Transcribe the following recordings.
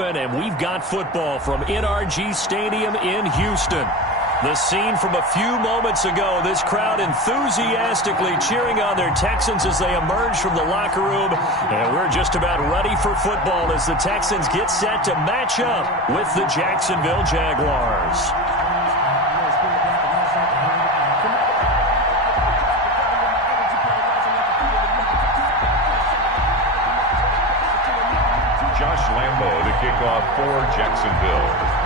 And we've got football from NRG Stadium in Houston. The scene from a few moments ago, this crowd enthusiastically cheering on their Texans as they emerge from the locker room. And we're just about ready for football as the Texans get set to match up with the Jacksonville Jaguars. To kick off for Jacksonville.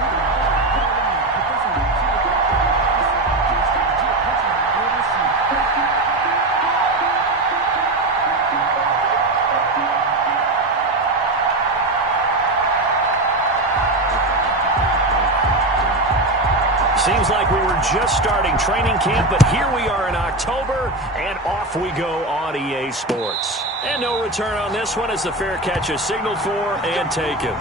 Seems like we were just starting training camp, but here we are in October, and off we go on EA Sports. And no return on this one as the fair catch is signaled for and taken.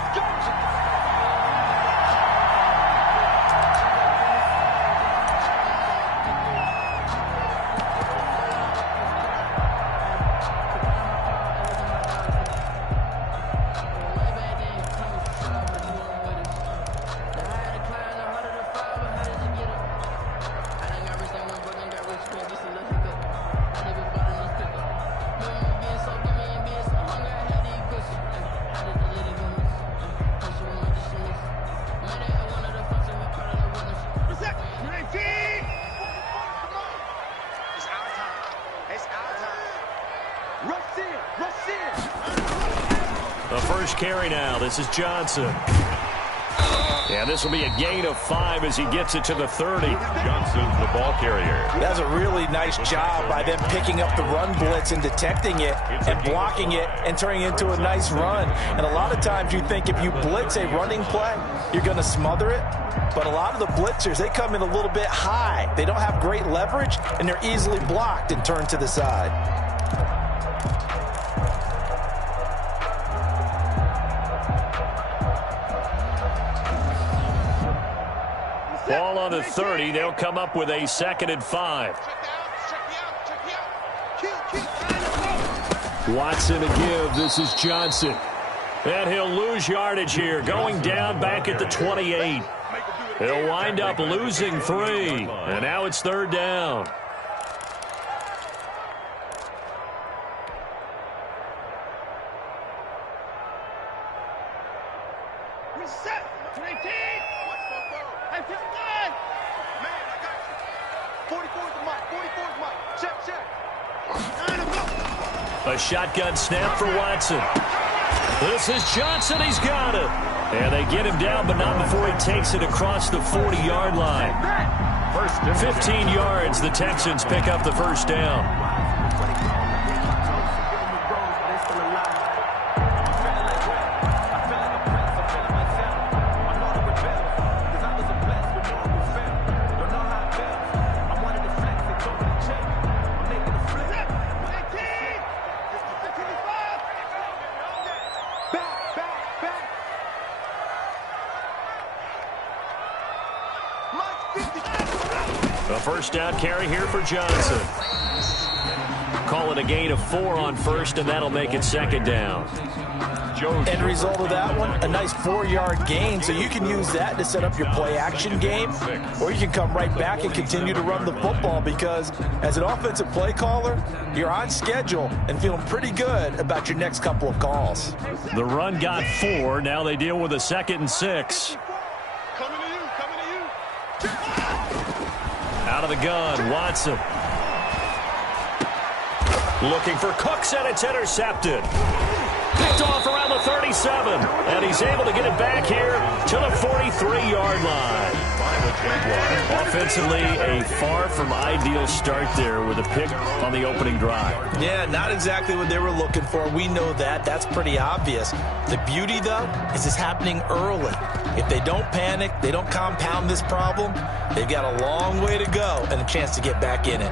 Carry now. This is Johnson. Yeah, this will be a gain of 5 as he gets it to the 30. Johnson, the ball carrier. That's a really nice job by them picking up the run blitz and detecting it and blocking it and turning it into a nice run. And a lot of times you think if you blitz a running play, you're going to smother it. But a lot of the blitzers, they come in a little bit high. They don't have great leverage, and they're easily blocked and turned to the side. Ball on the 30. They'll come up with a 2nd and 5. Watson to give. This is Johnson. And he'll lose yardage here. Going down back at the 28. He'll wind up losing 3. And now it's 3rd down. A shotgun snap for Watson. This is Johnson. He's got it. And they get him down, but not before he takes it across the 40-yard line. 15 yards. The Texans pick up the 1st down. A 1st down carry here for Johnson. Call it a gain of 4 on 1st, and that'll make it 2nd down. End result of that one, a nice 4-yard gain, so you can use that to set up your play-action game, or you can come right back and continue to run the football because as an offensive play caller, you're on schedule and feeling pretty good about your next couple of calls. The run got 4. Now they deal with a 2nd and 6. Out of the gun, Watson. Looking for Cooks, and it's intercepted. Picked off around the 37, and he's able to get it back here to the 43-yard line. Offensively, a far from ideal start there with a pick on the opening drive. Yeah, not exactly what they were looking for. We know that. That's pretty obvious. The beauty, though, is it's happening early. If they don't panic, they don't compound this problem, they've got a long way to go and a chance to get back in it.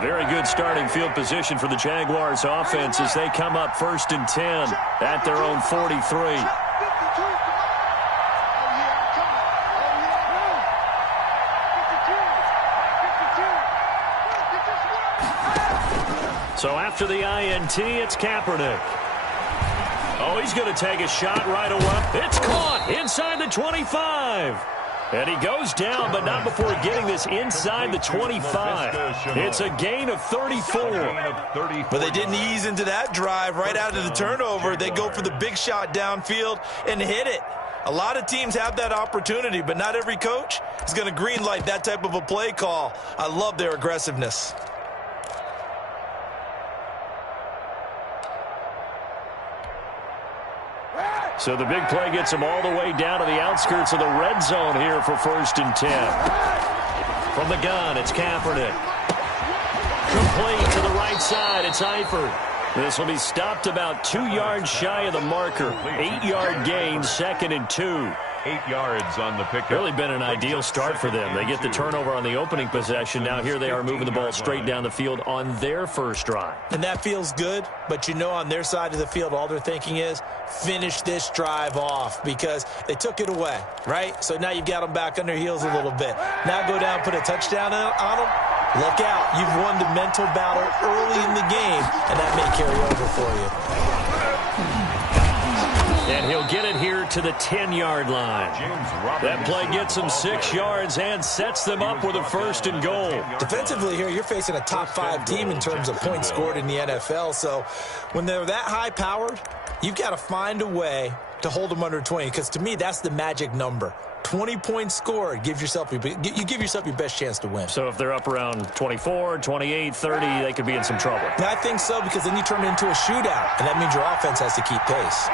Very good starting field position for the Jaguars offense as they come up 1st and 10 at their own 43. So after the INT, it's Kaepernick. Oh, he's going to take a shot right away. It's caught inside the 25. And he goes down, but not before getting this inside the 25. It's a gain of 34. But they didn't ease into that drive right out of the turnover. They go for the big shot downfield and hit it. A lot of teams have that opportunity, but not every coach is going to greenlight that type of a play call. I love their aggressiveness. So the big play gets them all the way down to the outskirts of the red zone here for 1st and 10. From the gun, it's Kaepernick. Complete to the right side, it's Eifert. This will be stopped about 2 yards shy of the marker. 8-yard gain, 2nd and 2. 8 yards on the pickup. Really been an ideal start for them. They get the turnover on the opening possession. Now here they are moving the ball straight down the field on their first drive. And that feels good, but you know on their side of the field all they're thinking is finish this drive off because they took it away, right? So now you've got them back on their heels a little bit. Now go down, put a touchdown on them. Look out. You've won the mental battle early in the game, and that may carry over for you. And he'll get it here to the 10-yard line. That play gets them 6 yards and sets them up with a 1st and goal. Defensively here, you're facing a top-5 team in terms of points scored in the NFL. So when they're that high-powered, you've got to find a way to hold them under 20. Because to me, that's the magic number. 20 points scored, you give yourself your best chance to win. So if they're up around 24, 28, 30, they could be in some trouble. I think so, because then you turn it into a shootout, and that means your offense has to keep pace.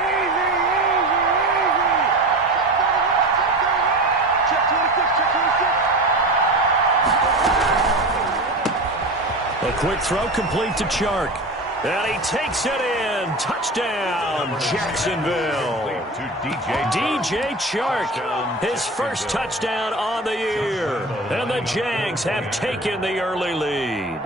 A quick throw complete to Chark. And he takes it in. Touchdown, Jacksonville. DJ Chark, his first touchdown on the year. And the Jags have taken the early lead.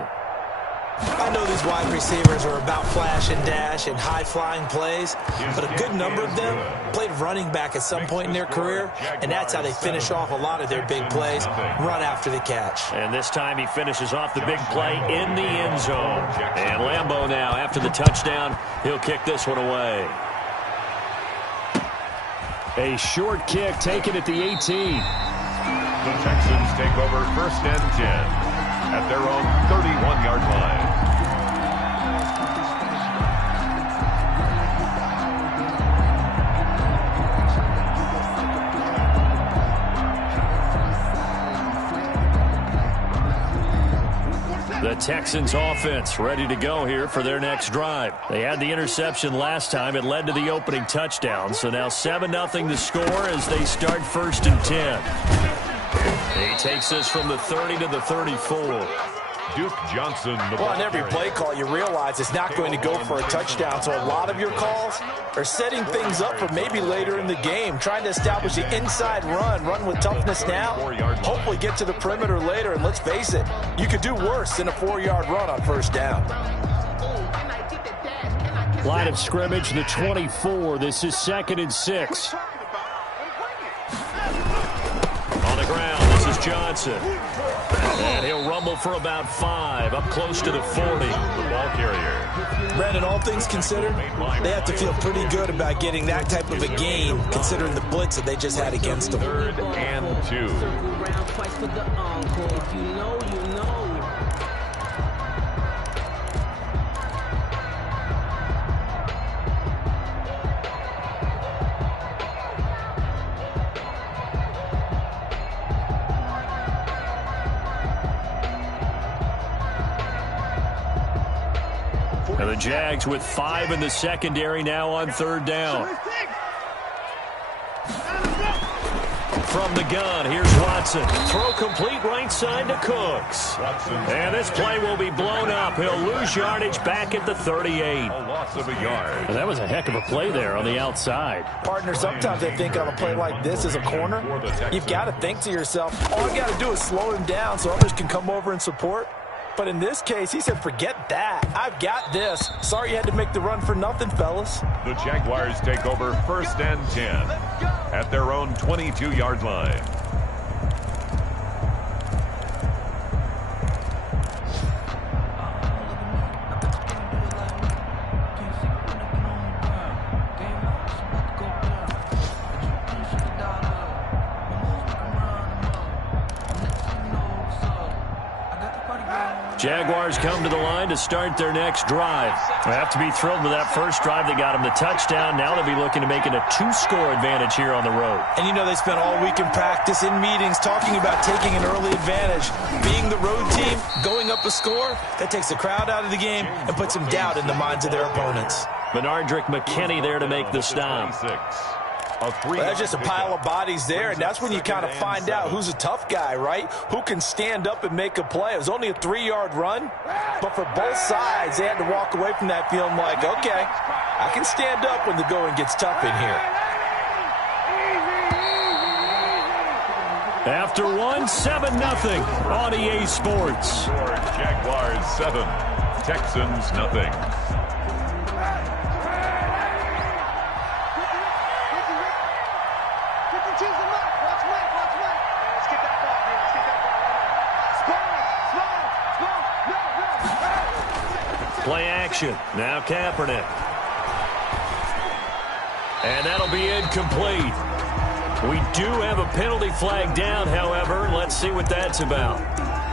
I know these wide receivers are about flash and dash and high-flying plays, but a good number of them played running back at some point in their career, and that's how they finish off a lot of their big plays, run after the catch. And this time he finishes off the big play in the end zone. And Lambeau now, after the touchdown, he'll kick this one away. A short kick taken at the 18. The Texans take over 1st and 10. At their own 31-yard line. The Texans offense ready to go here for their next drive. They had the interception last time. It led to the opening touchdown. So now 7-0 to score as they start 1st and 10. He takes this from the 30 to the 34. Duke Johnson. Well, on every play call, you realize it's not going to go for a touchdown. So a lot of your calls are setting things up for maybe later in the game, trying to establish the inside run with toughness now, hopefully get to the perimeter later. And let's face it, you could do worse than a 4-yard run on 1st down. Line of scrimmage, the 24. This is 2nd and 6. On the ground, this is Johnson. And he'll rumble for about 5, up close to the 40. The ball carrier. Brandon, all things considered, they have to feel pretty good about getting that type of a gain, considering the blitz that they just had against them. 3rd and 2. And the Jags with 5 in the secondary now on 3rd down. From the gun, here's Watson. Throw complete right side to Cooks. And this play will be blown up. He'll lose yardage back at the 38. A loss of a yard. And that was a heck of a play there on the outside. Partner, sometimes I think on a play like this as a corner, you've got to think to yourself, all I've got to do is slow him down so others can come over and support. But in this case, he said, forget that. I've got this. Sorry you had to make the run for nothing, fellas. The Jaguars take over 1st and 10 at their own 22-yard line. Jaguars come to the line to start their next drive. They have to be thrilled with that first drive. They got them the touchdown. Now they'll be looking to make it a 2-score advantage here on the road. And you know they spent all week in practice, in meetings, talking about taking an early advantage. Being the road team, going up a score, that takes the crowd out of the game and puts some doubt in the minds of their opponents. Bernardrick McKinney there to make the stop. Well, there's just a pile of bodies there, and that's when you kind of find out who's a tough guy, right? Who can stand up and make a play. It was only a 3-yard run, but for both sides, they had to walk away from that feeling like, okay, I can stand up when the going gets tough in here. After 7-0 on EA Sports. Jaguars 7, Texans nothing. Play action. Now Kaepernick. And that'll be incomplete. We do have a penalty flag down, however. Let's see what that's about.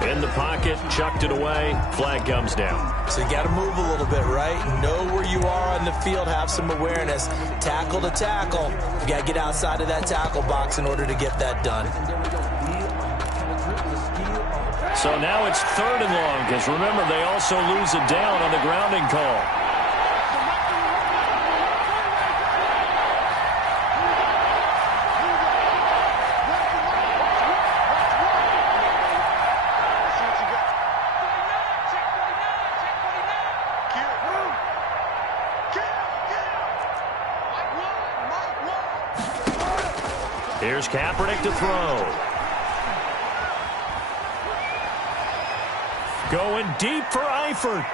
In the pocket, chucked it away. Flag comes down. So you got to move a little bit, right? Know where you are on the field. Have some awareness. Tackle to tackle. You got to get outside of that tackle box in order to get that done. So now it's 3rd and long, because remember, they also lose it down on the grounding call. Here's Kaepernick to throw. Going deep for Eifert.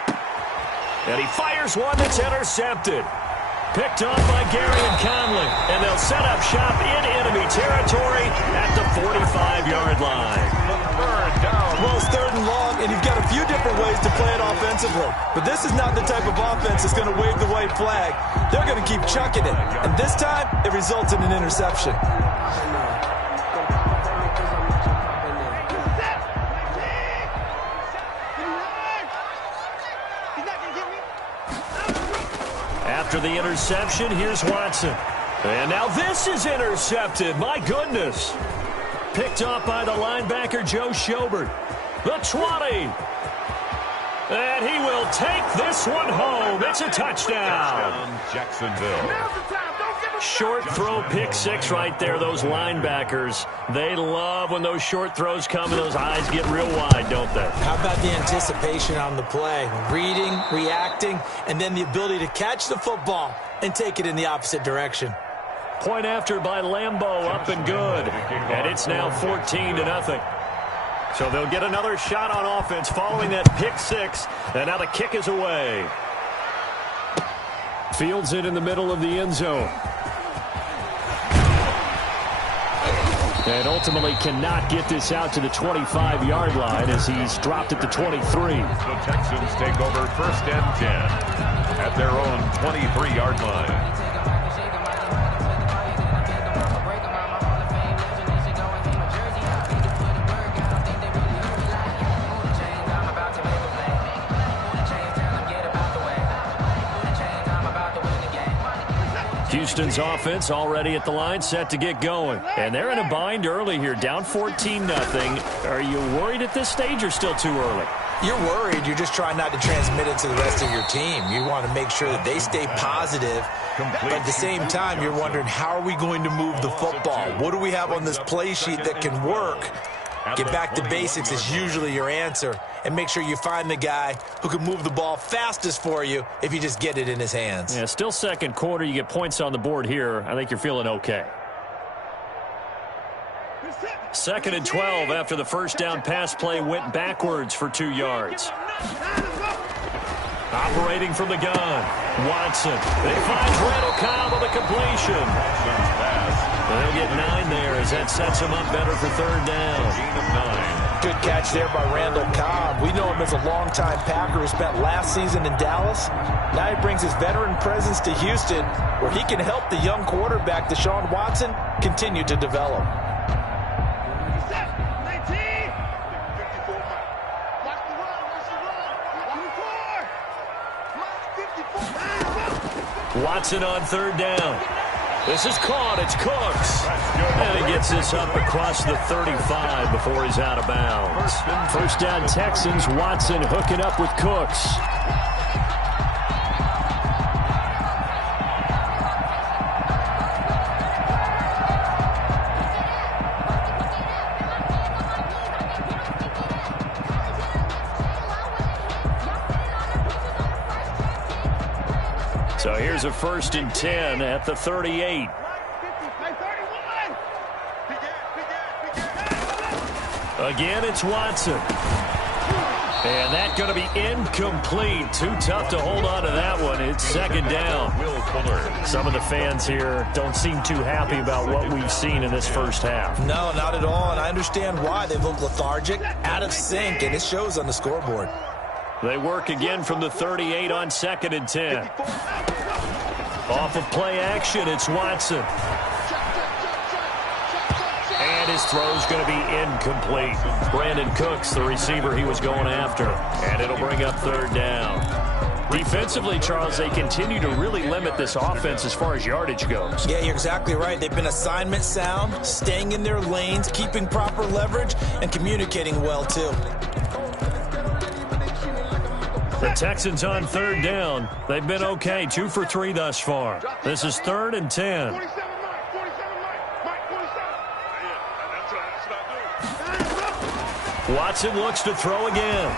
And he fires one that's intercepted. Picked off by Gary and Conley. And they'll set up shop in enemy territory at the 45-yard line. Well, it's 3rd and long, and you've got a few different ways to play it offensively. But this is not the type of offense that's going to wave the white flag. They're going to keep chucking it. And this time, it results in an interception. After the interception, here's Watson. And now this is intercepted. My goodness. Picked off by the linebacker, Joe Schobert. The 20. And he will take this one home. It's a touchdown. Jacksonville. Short throw, pick 6 right there. Those linebackers, they love when those short throws come and those eyes get real wide, don't they? How about the anticipation on the play? Reading, reacting, and then the ability to catch the football and take it in the opposite direction. Point after by Lambeau, up and good. And it's now 14-0. So they'll get another shot on offense following that pick 6. And now the kick is away. Fields it in the middle of the end zone. And ultimately cannot get this out to the 25-yard line as he's dropped at the 23. The Texans take over 1st and 10 at their own 23-yard line. Houston's offense already at the line, set to get going. And they're in a bind early here, down 14-0. Are you worried at this stage or still too early? You're worried. You're just trying not to transmit it to the rest of your team. You want to make sure that they stay positive. But at the same time, you're wondering, how are we going to move the football? What do we have on this play sheet that can work? Get back to basics is usually your answer. And make sure you find the guy who can move the ball fastest for you if you just get it in his hands. Yeah, still 2nd quarter. You get points on the board here. I think you're feeling okay. 2nd and 12 after the first down pass play went backwards for 2 yards. Operating from the gun, Watson. They find Randall Cobb on the completion. They'll get 9 there as that sets him up better for 3rd down. Good catch there by Randall Cobb. We know him as a longtime Packer who spent last season in Dallas. Now he brings his veteran presence to Houston, where he can help the young quarterback, Deshaun Watson, continue to develop. Watson on third down. This is caught. It's Cooks. And he gets this up across the 35 before he's out of bounds. First down Texans. Watson hooking up with Cooks. So here's a 1st and 10 at the 38. Again, it's Watson. And that's going to be incomplete. Too tough to hold on to that one. It's 2nd down. Some of the fans here don't seem too happy about what we've seen in this first half. No, not at all, and I understand why. They've looked lethargic, out of sync, and it shows on the scoreboard. They work again from the 38 on 2nd and 10. Off of play action, it's Watson. And his throw's going to be incomplete. Brandon Cooks, the receiver he was going after. And it'll bring up 3rd down. Defensively, Charles, they continue to really limit this offense as far as yardage goes. Yeah, you're exactly right. They've been assignment sound, staying in their lanes, keeping proper leverage, and communicating well, too. The Texans on 3rd down. They've been okay, 2 for 3 thus far. This is 3rd and 10. Watson looks to throw again.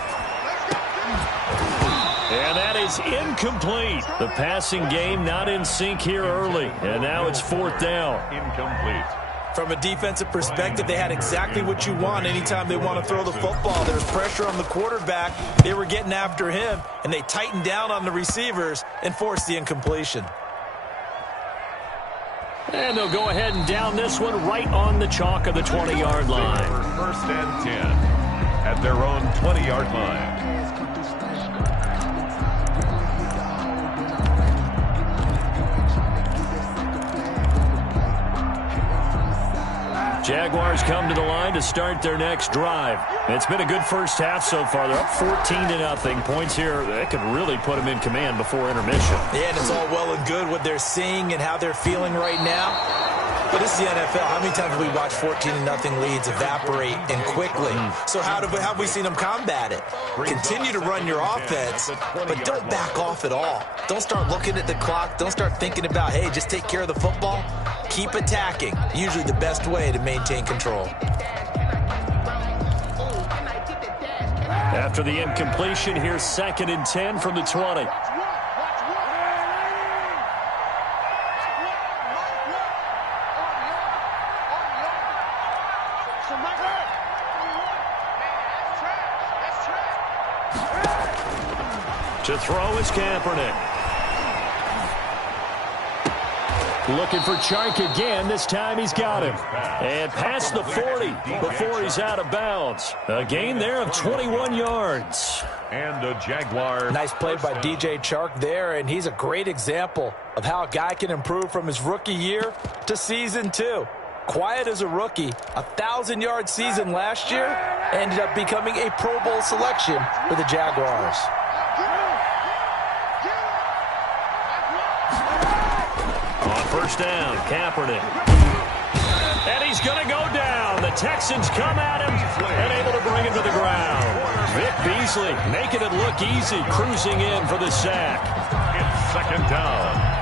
And that is incomplete. The passing game not in sync here early. And now it's 4th down. Incomplete. From a defensive perspective, they had exactly what you want anytime they want to throw the football. There's pressure on the quarterback. They were getting after him, and they tightened down on the receivers and forced the incompletion. And they'll go ahead and down this one right on the chalk of the 20-yard line. 1st and 10 at their own 20-yard line. Jaguars come to the line to start their next drive. It's been a good first half so far. They're up 14-0. Points here, that could really put them in command before intermission. Yeah, and it's all well and good what they're seeing and how they're feeling right now. But this is the NFL. How many times have we watched 14-0 leads evaporate and quickly? So how have we seen them combat it? Continue to run your offense, but don't back off at all. Don't start looking at the clock. Don't start thinking about, hey, just take care of the football. Keep attacking. Usually the best way to maintain control. After the incompletion, here's 2nd and 10 from the 20. To throw is Kaepernick. Looking for Chark again. This time he's got him. And past the 40 before he's out of bounds. A gain there of 21 yards. And the Jaguars. Nice play by DJ Chark there, and he's a great example of how a guy can improve from his rookie year to season 2. Quiet as a rookie, 1,000-yard season last year, ended up becoming a Pro Bowl selection for the Jaguars. On first down, Kaepernick. And he's going to go down. The Texans come at him and able to bring him to the ground. Vic Beasley making it look easy, cruising in for the sack. It's 2nd down.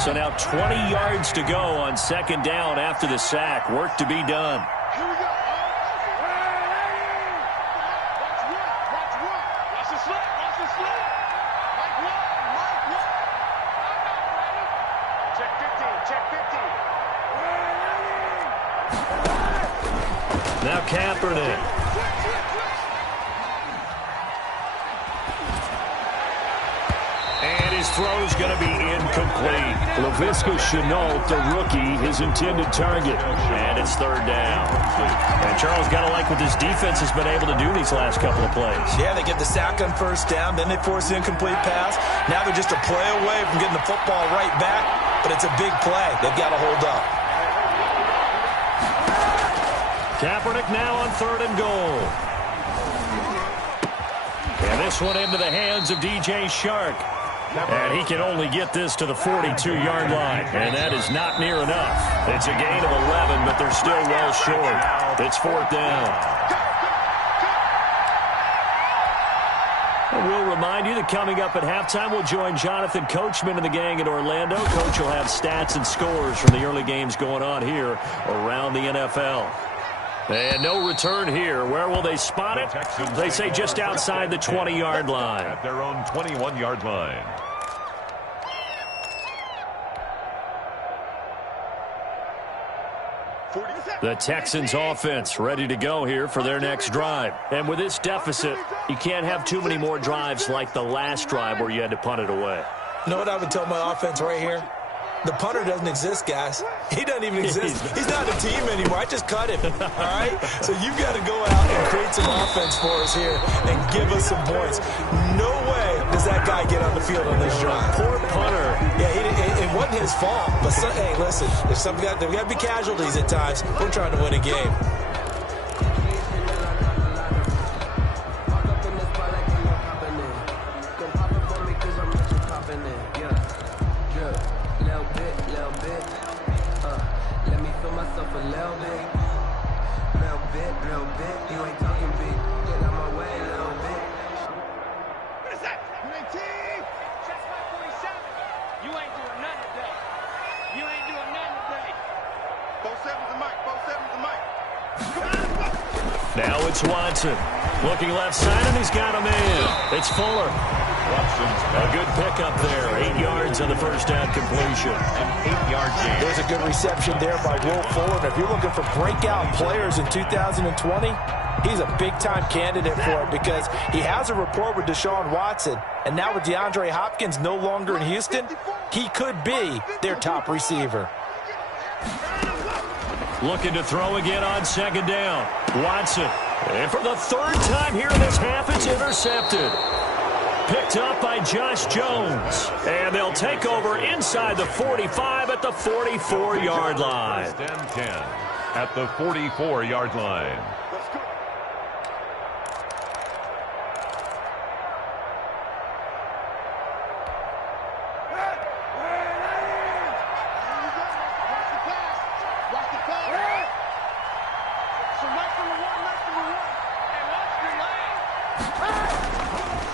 So now 20 yards to go on 2nd down after the sack. Work to be done. Now Kaepernick. And his throw's going to be incomplete. Laviska Shenault, the rookie, his intended target. And it's 3rd down. And Charles got to like what this defense has been able to do these last couple of plays. Yeah, they get the sack on first down, then they force the incomplete pass. Now they're just a play away from getting the football right back, but it's a big play. They've got to hold up. Kaepernick now on 3rd and goal. And this one into the hands of DJ Shark. And he can only get this to the 42-yard line. And that is not near enough. It's a gain of 11, but they're still well short. It's 4th down. We'll remind you that coming up at halftime, we'll join Jonathan Coachman and the gang in Orlando. Coach will have stats and scores from the early games going on here around the NFL. And no return here. Where will they spot it? They say just outside the 20-yard line. At their own 21-yard line. The Texans offense ready to go here for their next drive. And with this deficit, you can't have too many more drives like the last drive where you had to punt it away. You know what I would tell my offense right here? The punter doesn't exist, guys. He doesn't even exist. He's not a team anymore. I just cut him, all right? So you've got to go out and create some offense for us here and give us some points. No way does that guy get on the field on this drive. Poor punter. Yeah, it wasn't his fault. But, hey, listen, there's got to be casualties at times. We're trying to win a game. Now it's Watson. Looking left side, and he's got him in. It's Fuller. A good pickup there. 8 yards on the first down completion. An 8-yard gain. There's a good reception there by Will Fuller. And if you're looking for breakout players in 2020, he's a big-time candidate for it because he has a rapport with Deshaun Watson. And now with DeAndre Hopkins no longer in Houston, he could be their top receiver. Looking to throw again on 2nd down. Watson. And for the 3rd time here in this half, it's intercepted. Picked up by Josh Jones. And they'll take over inside the 45 at the 44-yard line. 10 at the 44-yard line.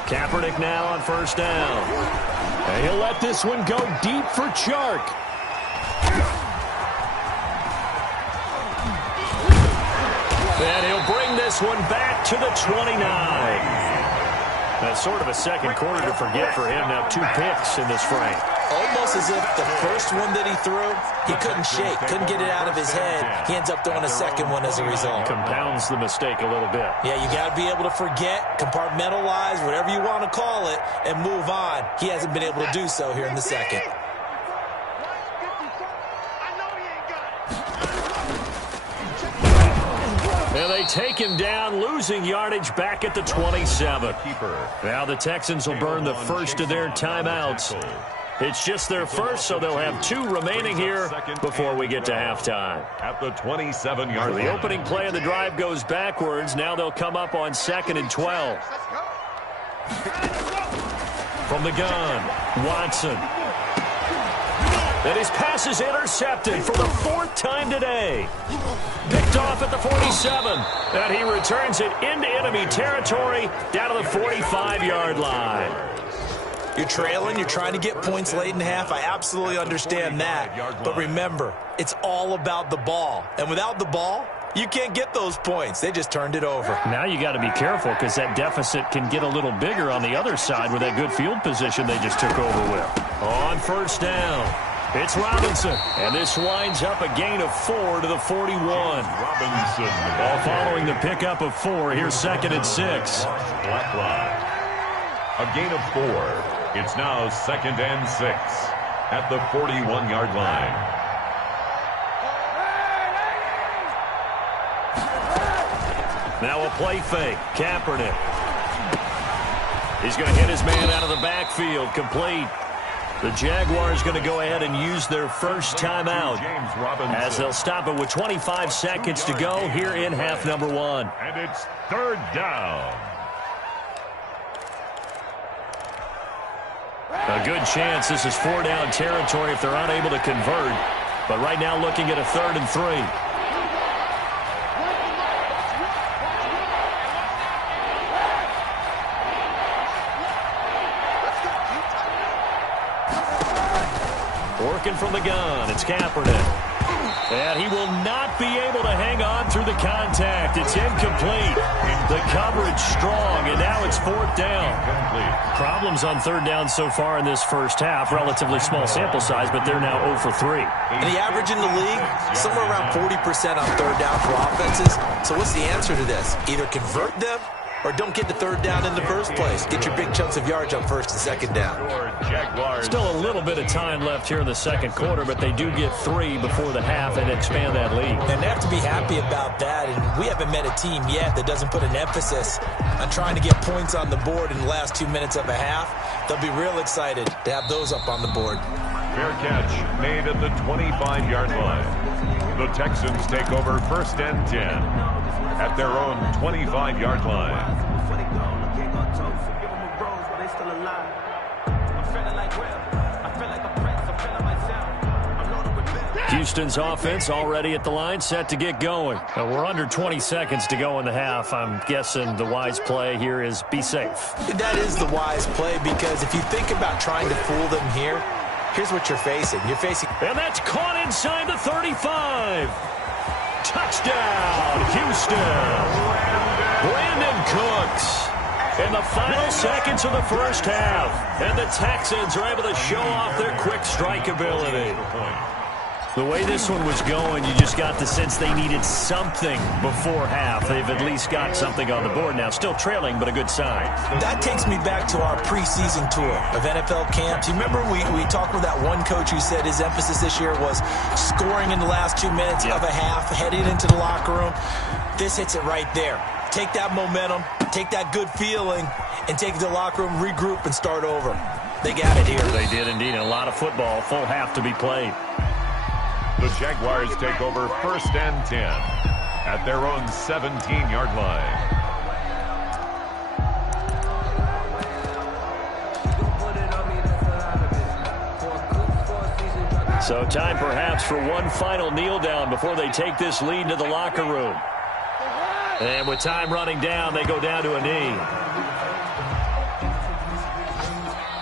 Kaepernick now on 1st down. And he'll let this one go deep for Chark. And he'll bring this one back to the 29. That's sort of a second quarter to forget for him. Now 2 picks in this frame. Almost as if the first one that he threw, he couldn't shake, couldn't get it out of his head. He ends up throwing a second one as a result. Compounds the mistake a little bit. Yeah, you got to be able to forget, compartmentalize, whatever you want to call it, and move on. He hasn't been able to do so here in the second. And they take him down, losing yardage back at the 27. Now the Texans will burn the first of their timeouts. It's just their first, so they'll have 2 remaining here before we get to halftime. At the 27-yard line. The opening play of the drive goes backwards. Now they'll come up on 2nd and 12. From the gun, Watson. And his pass is intercepted for the 4th time today. Picked off at the 47. And he returns it into enemy territory down to the 45-yard line. You're trailing, you're trying to get points late in the half. I absolutely understand that. But remember, it's all about the ball. And without the ball, you can't get those points. They just turned it over. Now you got to be careful because that deficit can get a little bigger on the other side with that good field position they just took over with. On 1st down, it's Robinson. And this winds up a gain of 4 to the 41. Robinson. All following the pickup of 4. Here's 2nd and 6. Blacklock. A gain of 4. It's now 2nd and 6 at the 41-yard line. Now a play fake. Kaepernick. He's going to hit his man out of the backfield. Complete. The Jaguars going to go ahead and use their first timeout as they'll stop it with 25 seconds to go here in half number 1. And it's third down. A good chance this is 4-down territory if they're unable to convert. But right now looking at a 3rd and 3. Working from the gun, it's Kaepernick. And he will not be able to hang on through the contact. It's incomplete. The coverage strong, and now it's 4th down. Problems on 3rd down so far in this first half. Relatively small sample size, but they're now 0 for 3. And the average in the league, somewhere around 40% on 3rd down for offenses. So what's the answer to this? Either convert them or don't get the 3rd down in the first place. Get your big chunks of yards on 1st and 2nd down. Still a little bit of time left here in the second quarter, but they do get 3 before the half and expand that lead. And they have to be happy about that. And we haven't met a team yet that doesn't put an emphasis on trying to get points on the board in the last 2 minutes of a half. They'll be real excited to have those up on the board. Fair catch made at the 25-yard line. The Texans take over 1st and 10. At their own 25-yard line. Houston's offense already at the line, set to get going. We're under 20 seconds to go in the half. I'm guessing the wise play here is be safe. That is the wise play, because if you think about trying to fool them here, here's what you're facing. You're facing... And that's caught inside the 35. Touchdown, Houston. Brandon Cooks in the final seconds of the first half. And the Texans are able to show off their quick strike ability. The way this one was going, you just got the sense they needed something before half. They've at least got something on the board now. Still trailing, but a good sign. That takes me back to our preseason tour of NFL camps. You remember we talked with that one coach who said his emphasis this year was scoring in the last 2 minutes of a half, heading into the locker room. This hits it right there. Take that momentum, take that good feeling, and take it to the locker room, regroup, and start over. They got it here. They did indeed. A lot of football, full half to be played. The Jaguars take over 1st and 10 at their own 17-yard line. So time perhaps for one final kneel down before they take this lead to the locker room. And with time running down, they go down to a knee.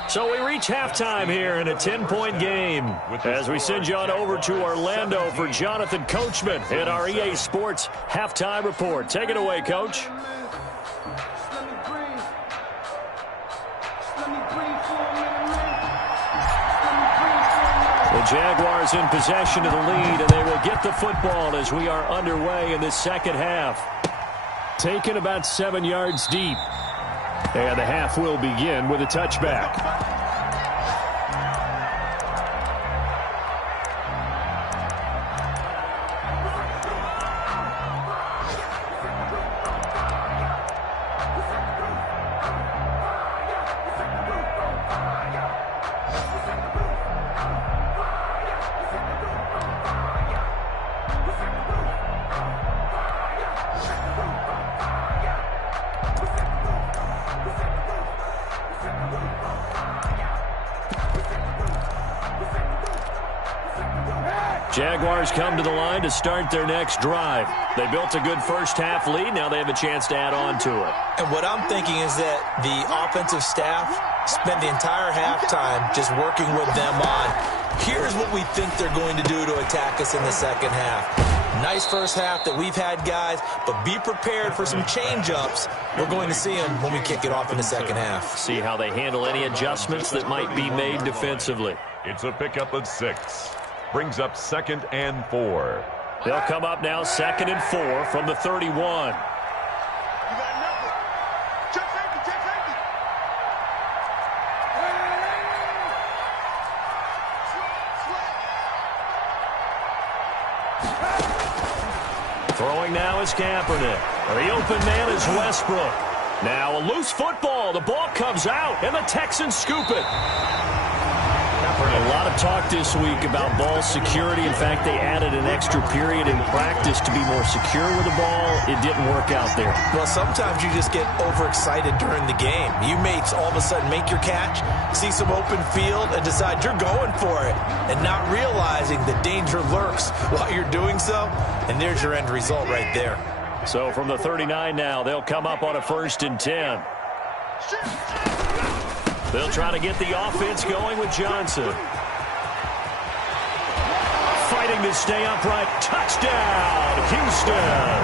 So we reach halftime here in a 10-point game as we send you on over to Orlando for Jonathan Coachman in our EA Sports Halftime Report. Take it away, Coach. The Jaguars in possession of the lead, and they will get the football as we are underway in this second half. Taken about 7 yards deep. And the half will begin with a touchback. Jaguars come to the line to start their next drive. They built a good first half lead. Now they have a chance to add on to it. And what I'm thinking is that the offensive staff spent the entire halftime just working with them on, here's what we think they're going to do to attack us in the second half. Nice first half that we've had, guys, but be prepared for some change-ups. We're going to see them when we kick it off in the second half. See how they handle any adjustments that might be made defensively. It's a pickup at 6. Brings up 2nd and 4. They'll come up now 2nd and 4 from the 31. Throwing now is Kaepernick. The open man is Westbrook. Now a loose football. The ball comes out, and the Texans scoop it. Now A lot of talk this week about ball security. In fact, they added an extra period in practice to be more secure with the ball. It didn't work out there. Well, sometimes you just get overexcited during the game. You may all of a sudden make your catch, see some open field, and decide you're going for it, and not realizing the danger lurks while you're doing so, and there's your end result right there. So from the 39 now, they'll come up on a 1st and 10. They'll try to get the offense going with Johnson. Fighting to stay upright. Touchdown, Houston.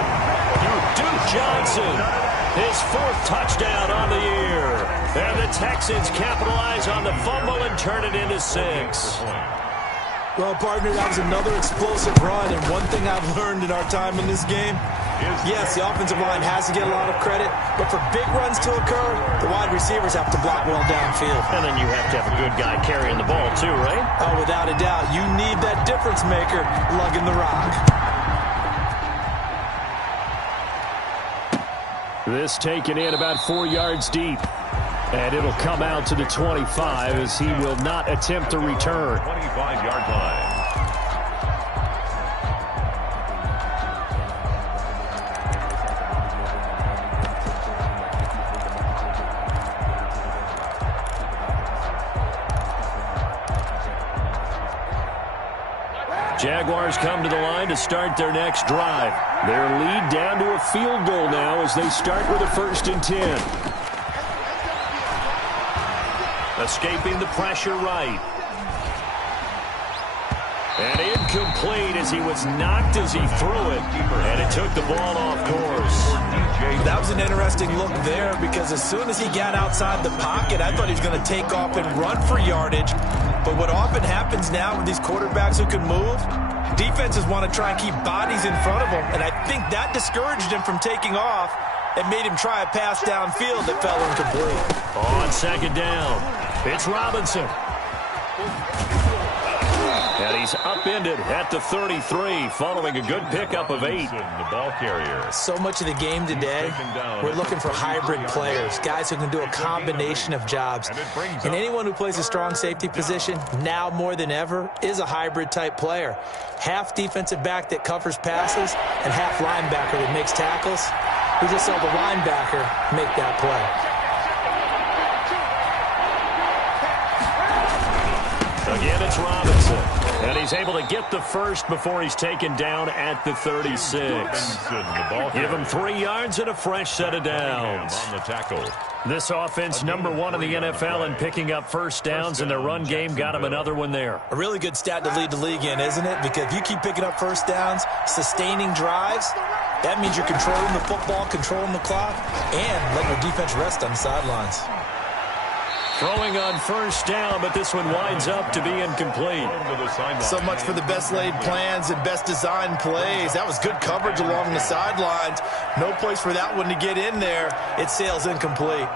Duke Johnson, his 4th touchdown on the year. And the Texans capitalize on the fumble and turn it into 6. Well, partner, that was another explosive run, and one thing I've learned in our time in this game, yes, the offensive line has to get a lot of credit, but for big runs to occur, the wide receivers have to block well downfield. And then you have to have a good guy carrying the ball too, right? Oh, without a doubt. You need that difference maker lugging the rock. This taken in about 4 yards deep. And it'll come out to the 25 as he will not attempt to return. 25-yard line. Jaguars come to the line to start their next drive. Their lead down to a field goal now as they start with a 1st and 10. Escaping the pressure right. And incomplete as he was knocked as he threw it. And it took the ball off course. That was an interesting look there because as soon as he got outside the pocket, I thought he was going to take off and run for yardage. But what often happens now with these quarterbacks who can move, defenses want to try and keep bodies in front of them. And I think that discouraged him from taking off and made him try a pass downfield that fell incomplete. On 2nd down, it's Robinson. And he's upended at the 33 following a good pickup of 8. The ball carrier. So much of the game today, we're looking for hybrid players, guys who can do a combination of jobs. And anyone who plays a strong safety position, now more than ever, is a hybrid type player. Half defensive back that covers passes and half linebacker that makes tackles. We just saw the linebacker make that play. Again, it's Robinson. And he's able to get the first before he's taken down at the 36. Give him 3 yards and a fresh set of downs. On the tackle. This offense, #1 in the NFL in picking up first downs, and their run game got him another one there. A really good stat to lead the league in, isn't it? Because if you keep picking up first downs, sustaining drives, that means you're controlling the football, controlling the clock, and letting your defense rest on the sidelines. Throwing on first down, but this one winds up to be incomplete. So much for the best laid plans and best designed plays. That was good coverage along the sidelines. No place for that one to get in there. It sails incomplete.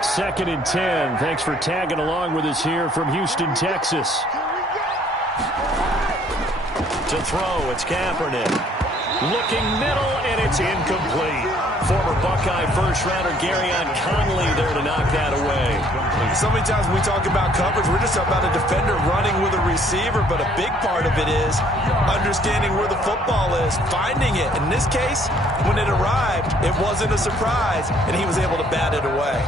Second and 10. Thanks for tagging along with us here from Houston, Texas. To throw, it's Kaepernick. Looking middle, and it's incomplete. Former Buckeye first-rounder Garyon Conley there to knock that away. So many times when we talk about coverage, we're just talking about a defender running with a receiver, but a big part of it is understanding where the football is, finding it. In this case, when it arrived, it wasn't a surprise, and he was able to bat it away.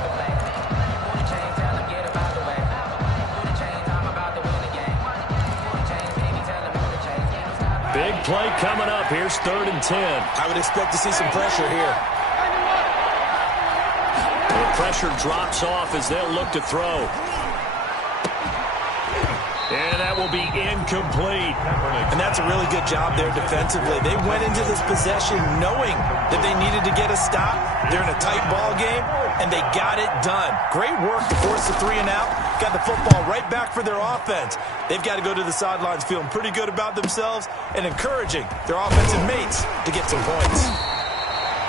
Big play coming up. Here's 3rd and 10. I would expect to see some pressure here. The pressure drops off as they'll look to throw. And that will be incomplete. And that's a really good job there defensively. They went into this possession knowing that they needed to get a stop. They're in a tight ball game, and they got it done. Great work to force the 3 and out. Got the football right back for their offense. They've got to go to the sidelines feeling pretty good about themselves and encouraging their offensive mates to get some points.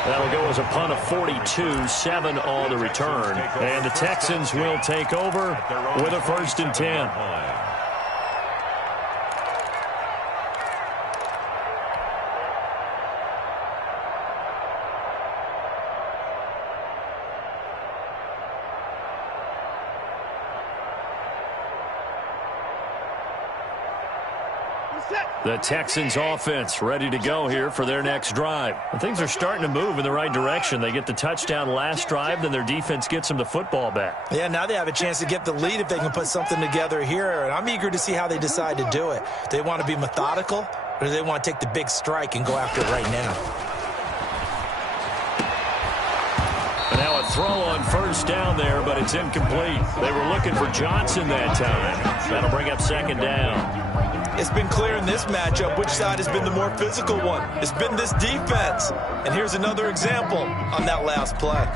That'll go as a punt of 42, 7 on the return. And the Texans will take over with a 1st and 10. The Texans offense ready to go here for their next drive. And things are starting to move in the right direction. They get the touchdown last drive, then their defense gets them the football back. Yeah, now they have a chance to get the lead if they can put something together here. And I'm eager to see how they decide to do it. Do they want to be methodical, or do they want to take the big strike and go after it right now? And now a throw on first down there, but it's incomplete. They were looking for Johnson that time. That'll bring up second down. It's been clear in this matchup which side has been the more physical one. It's been this defense. And here's another example on that last play.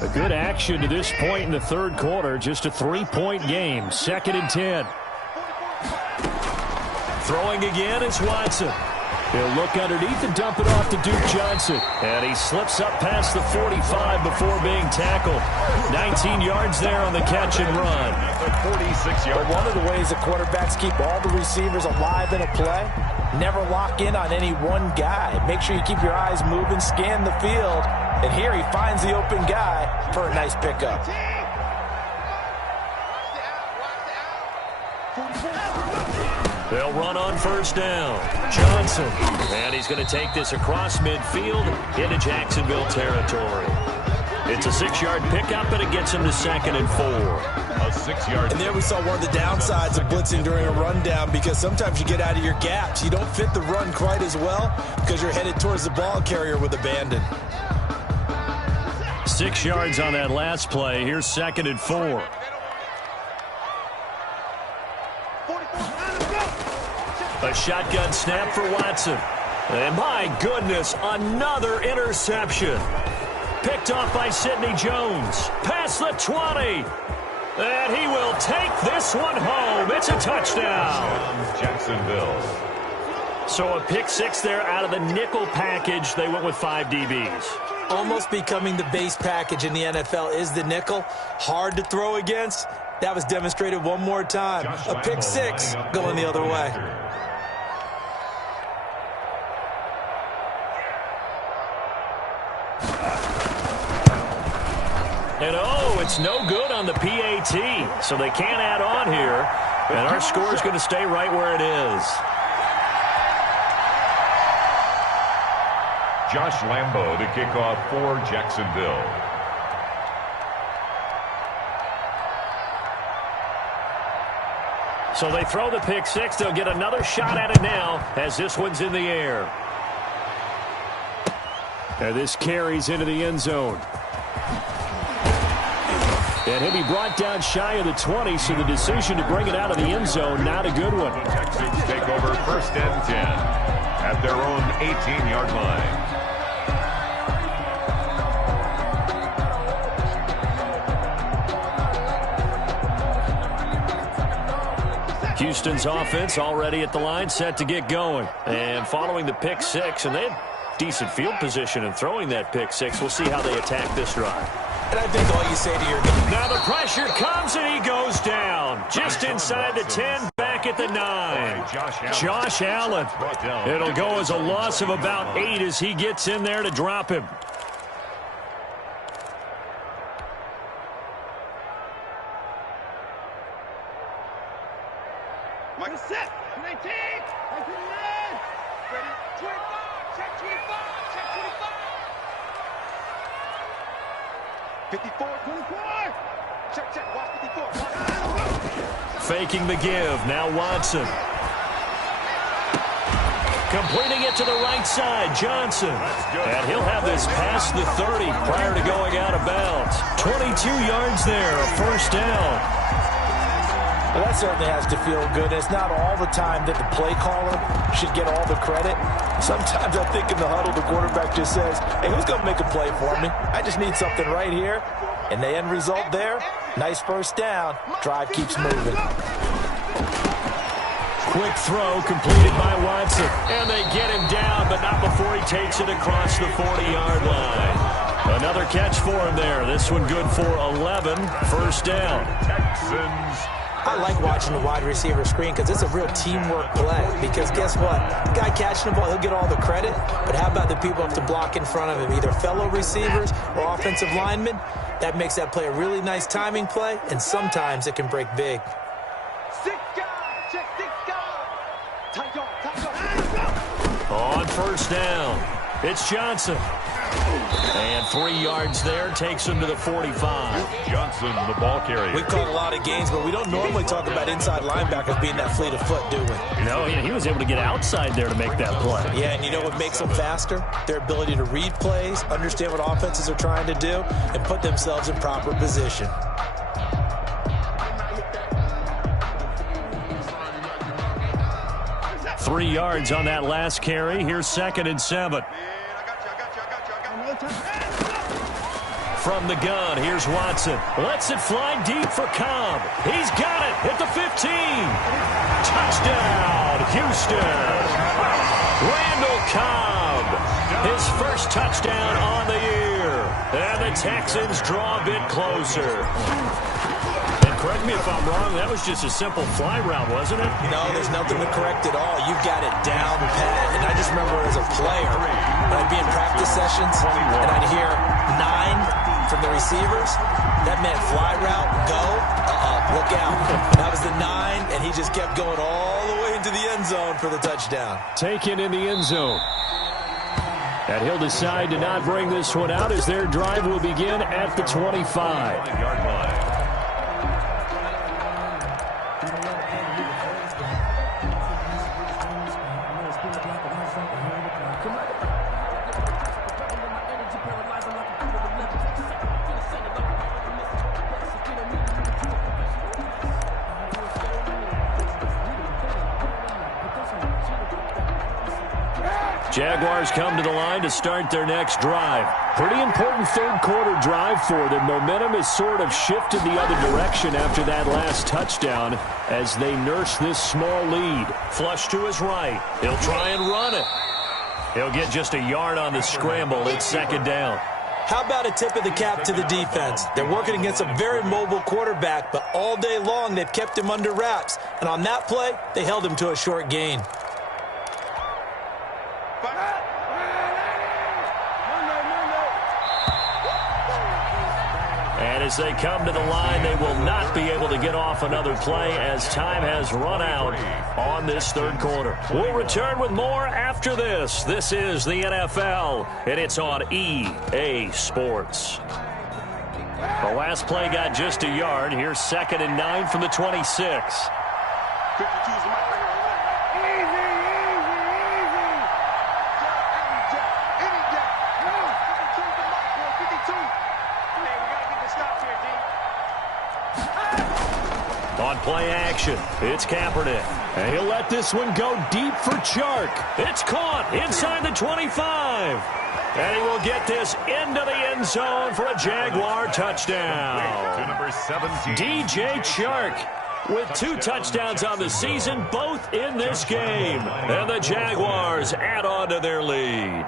A good action to this point in the third quarter. Just a 3-point game. 2nd and 10. Throwing again is Watson. He'll look underneath and dump it off to Duke Johnson. And he slips up past the 45 before being tackled. 19 yards there on the catch and run. 46-yard. One of the ways the quarterbacks keep all the receivers alive in a play, never lock in on any one guy. Make sure you keep your eyes moving, scan the field. And here he finds the open guy for a nice pickup. They'll run on first down. Johnson. And he's going to take this across midfield into Jacksonville territory. It's a 6-yard pickup, and it gets him to 2nd and 4. A 6-yard. And there we saw one of the downsides of blitzing during a rundown, because sometimes you get out of your gaps. You don't fit the run quite as well because you're headed towards the ball carrier with abandon. 6 yards on that last play. Here's 2nd and 4. A shotgun snap for Watson. And my goodness, another interception. Picked off by Sidney Jones. Past the 20. And he will take this one home. It's a touchdown. Jacksonville. So a pick six there out of the nickel package. They went with 5 DBs. Almost becoming the base package in the NFL is the nickel. Hard to throw against. That was demonstrated one more time. A pick six going the other way. And oh, it's no good on the PAT. So they can't add on here. And our score is going to stay right where it is. Josh Lambo to kick off for Jacksonville. So they throw the pick six. They'll get another shot at it now as this one's in the air. And this carries into the end zone. And he'll be brought down shy of the 20, so the decision to bring it out of the end zone, not a good one. Texans take over 1st and 10 at their own 18-yard line. Houston's offense already at the line, set to get going. And following the pick six, and they had decent field position in throwing that pick six. We'll see how they attack this drive. And I think all you say to your... Now the pressure comes and he goes down. Just inside the 10, back at the 9. Josh Allen. It'll go as a loss of about 8 as he gets in there to drop him. Michael set. 19. 54, 24. Check, watch 54. Faking the give. Now Watson. Completing it to the right side. Johnson. And he'll have this past the 30 prior to going out of bounds. 22 yards there. A first down. Well, that certainly has to feel good. It's not all the time that the play caller should get all the credit. Sometimes I think in the huddle, the quarterback just says, hey, who's going to make a play for me? I just need something right here. And the end result there, nice first down. Drive keeps moving. Quick throw completed by Watson. And they get him down, but not before he takes it across the 40-yard line. Another catch for him there. This one good for 11. First down. Texans. I like watching the wide receiver screen because it's a real teamwork play. Because guess what? The guy catching the ball, he'll get all the credit. But how about the people who have to block in front of him, either fellow receivers or offensive linemen? That makes that play a really nice timing play, and sometimes it can break big. On first down, it's Johnson. And 3 yards there, takes him to the 45. Johnson, the ball carrier. We caught a lot of games, but we don't normally talk about inside linebackers being that fleet of foot, do we? No, he was able to get outside there to make that play. Yeah, and you know what makes them faster? Their ability to read plays, understand what offenses are trying to do, and put themselves in proper position. Three yards on that last carry. Here's 2nd and 7. From the gun, here's Watson. Lets it fly deep for Cobb. He's got it at the 15. Touchdown, Houston. Randall Cobb, his first touchdown on the year. And the Texans draw a bit closer. And correct me if I'm wrong, that was just a simple fly route, wasn't it? No, there's nothing to correct at all. You've got it down pat. And I just remember as a player, when I'd be in practice sessions, and I'd hear 9 from the receivers, that meant fly route, go, look out. That was the 9, and he just kept going all the way into the end zone for the touchdown. Taken in the end zone. And he'll decide to not bring this one out as their drive will begin at the 25-yard line. Jaguars come to the line to start their next drive. Pretty important third-quarter drive for them. Momentum has sort of shifted the other direction after that last touchdown as they nurse this small lead. Flush to his right. He'll try and run it. He'll get just a yard on the scramble. It's 2nd down. How about a tip of the cap to the defense? They're working against a very mobile quarterback, but all day long they've kept him under wraps. And on that play, they held him to a short gain. And as they come to the line, they will not be able to get off another play as time has run out on this third quarter. We'll return with more after this. This is the NFL, and it's on EA Sports. The last play got just a yard. Here's 2nd and 9 from the 26. On play action, it's Kaepernick. And he'll let this one go deep for Chark. It's caught inside the 25. And he will get this into the end zone for a Jaguar touchdown. To number 17. DJ Chark with 2 touchdowns on the season, both in this game. And the Jaguars add on to their lead.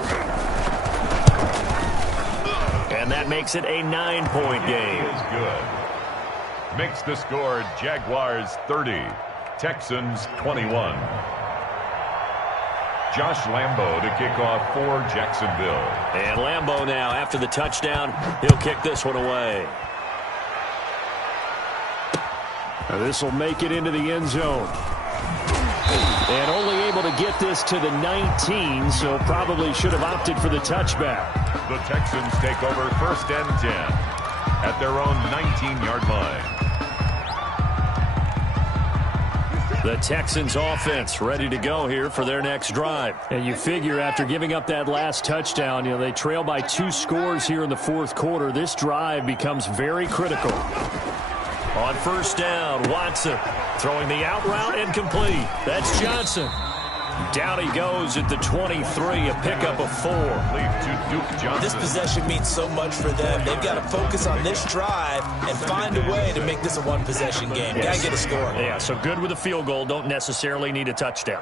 And that makes it a 9-point game. Is good. Makes the score Jaguars 30, Texans 21. Josh Lambo to kick off for Jacksonville. And Lambo now, after the touchdown, he'll kick this one away. Now this will make it into the end zone. And only able to get this to the 19, so probably should have opted for the touchback. The Texans take over 1st and 10 at their own 19-yard line. The Texans offense ready to go here for their next drive. And you figure after giving up that last touchdown, they trail by 2 scores here in the fourth quarter. This drive becomes very critical. On first down, Watson throwing the out route incomplete. That's Johnson. Down he goes at the 23, a pickup of 4. This possession means so much for them. They've got to focus on this drive and find a way to make this a one-possession game. Yes. Got to get a score. Yeah, so good with a field goal. Don't necessarily need a touchdown.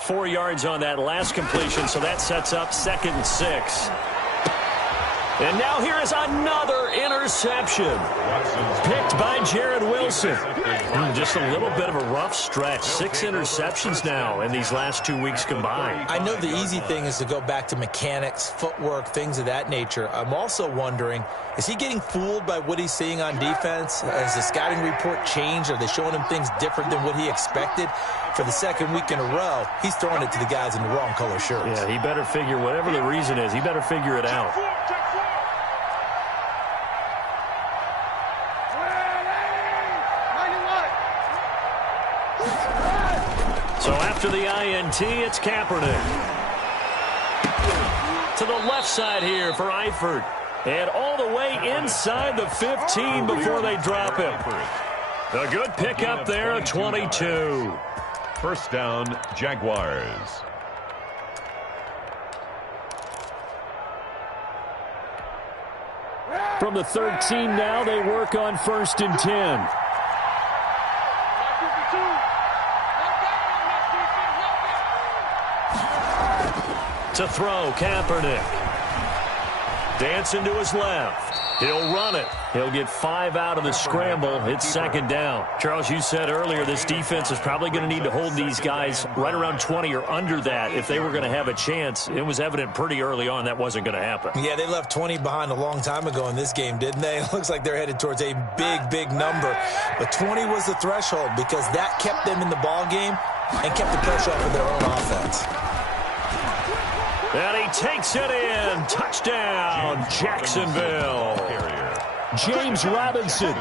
4 yards on that last completion, so that sets up 2nd and 6. And now here is another interception. Picked by Jared Wilson. Just a little bit of a rough stretch. 6 interceptions now in these last 2 weeks combined. I know the easy thing is to go back to mechanics, footwork, things of that nature. I'm also wondering, is he getting fooled by what he's seeing on defense? Has the scouting report changed? Are they showing him things different than what he expected? For the second week in a row, he's throwing it to the guys in the wrong color shirts. Yeah, he better figure, whatever the reason is, he better figure it out. So after the INT, it's Kaepernick. To the left side here for Eifert. And all the way inside the 15 before they drop him. A good pickup there, a 22. First down, Jaguars. From the 13 now, they work on 1st and 10. To throw, Kaepernick. Dancing to his left. He'll run it. He'll get 5 out of the scramble. It's 2nd down. Charles, you said earlier this defense is probably going to need to hold these guys right around 20 or under that if they were going to have a chance. It was evident pretty early on that wasn't going to happen. Yeah, they left 20 behind a long time ago in this game, didn't they? It looks like they're headed towards a big, big number. But 20 was the threshold because that kept them in the ball game and kept the pressure off of their own offense. And he takes it in. Touchdown, Jacksonville. James Robinson,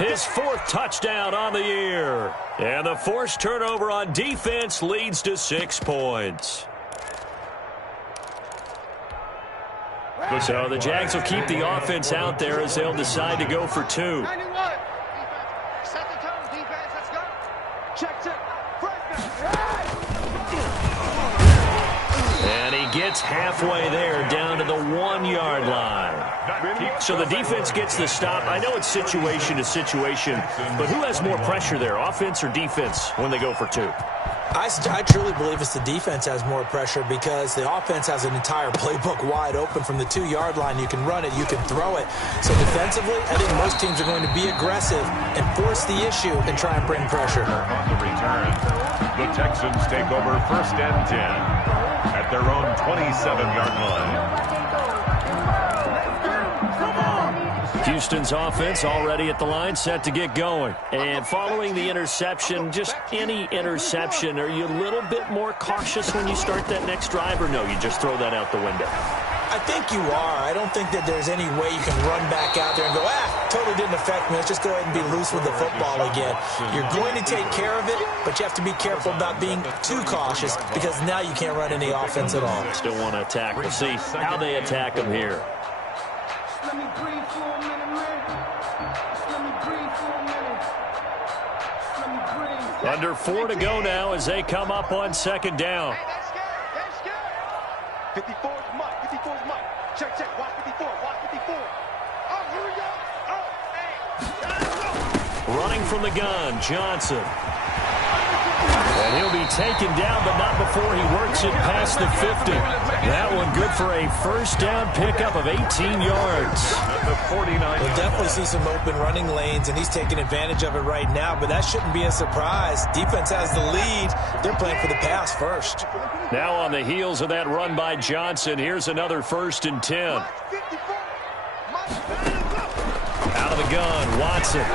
his 4th touchdown on the year. And the forced turnover on defense leads to 6 points. So the Jags will keep the offense out there as they'll decide to go for 2. Set the tone, defense. Let's go. Check. And he gets halfway there, down to the 1-yard line. So the defense gets the stop. I know it's situation to situation, but who has more pressure there, offense or defense, when they go for 2? I truly believe it's the defense has more pressure because the offense has an entire playbook wide open from the 2-yard line. You can run it, you can throw it. So defensively, I think most teams are going to be aggressive and force the issue and try and bring pressure. On the return, the Texans take over 1st and 10 at their own 27-yard line. Houston's offense already at the line, set to get going. And following the interception, just any interception, are you a little bit more cautious when you start that next drive, or no, you just throw that out the window? I think you are. I don't think that there's any way you can run back out there and go, totally didn't affect me. Let's just go ahead and be loose with the football again. You're going to take care of it, but you have to be careful about being too cautious because now you can't run any offense at all. Still want to attack. We'll see how they attack them here. Let me breathe for a minute, man. Let me breathe for a minute. Let me breathe. Under 4 to go now as they come up on 2nd down. Hey, that's good. That's good. 54 is Mike. 54 is Mike. Check. Watch 54. Watch 54. Oh, here we go. Oh, hey. Running from the gun, Johnson. And he'll be taken down, but not before he works it past the 50. That one good for a 1st down pickup of 18 yards. The 49. We'll definitely see some open running lanes, and he's taking advantage of it right now, but that shouldn't be a surprise. Defense has the lead. They're playing for the pass first. Now on the heels of that run by Johnson, here's another 1st and 10. Out of the gun, Watson.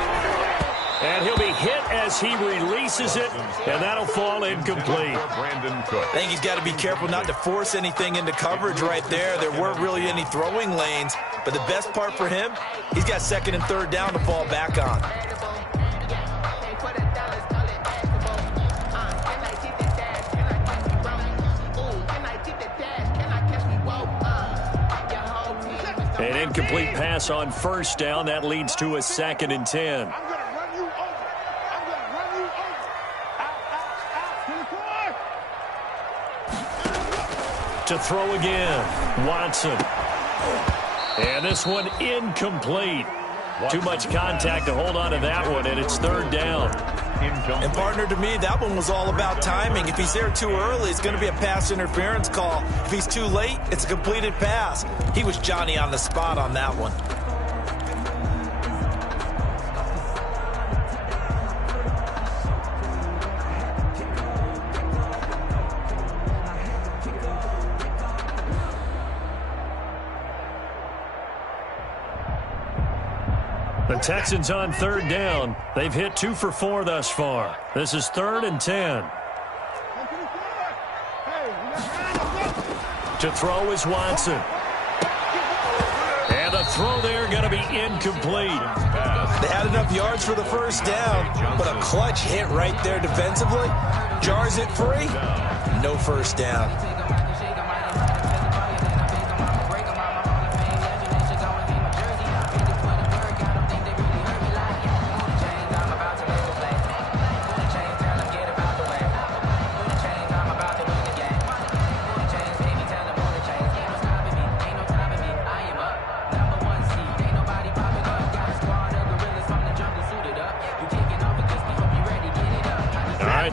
And he'll be hit as he releases it, and that'll fall incomplete. I think he's got to be careful not to force anything into coverage right there. There weren't really any throwing lanes, but the best part for him, he's got 2nd and 3rd down to fall back on. An incomplete pass on 1st down. That leads to a 2nd and 10. To throw again, Watson. And this one incomplete. Too much contact to hold on to that one, and it's 3rd down. incomplete. And partner, to me, that one was all about timing. If he's there too early, it's going to be a pass interference call. If he's too late, it's a completed pass. He was Johnny on the spot on that one. The Texans on third down. They've hit 2 for 4 thus far. This is 3rd and 10. To throw is Watson. And the throw there going to be incomplete. They had enough yards for the first down, but a clutch hit right there defensively. Jars it free. No first down.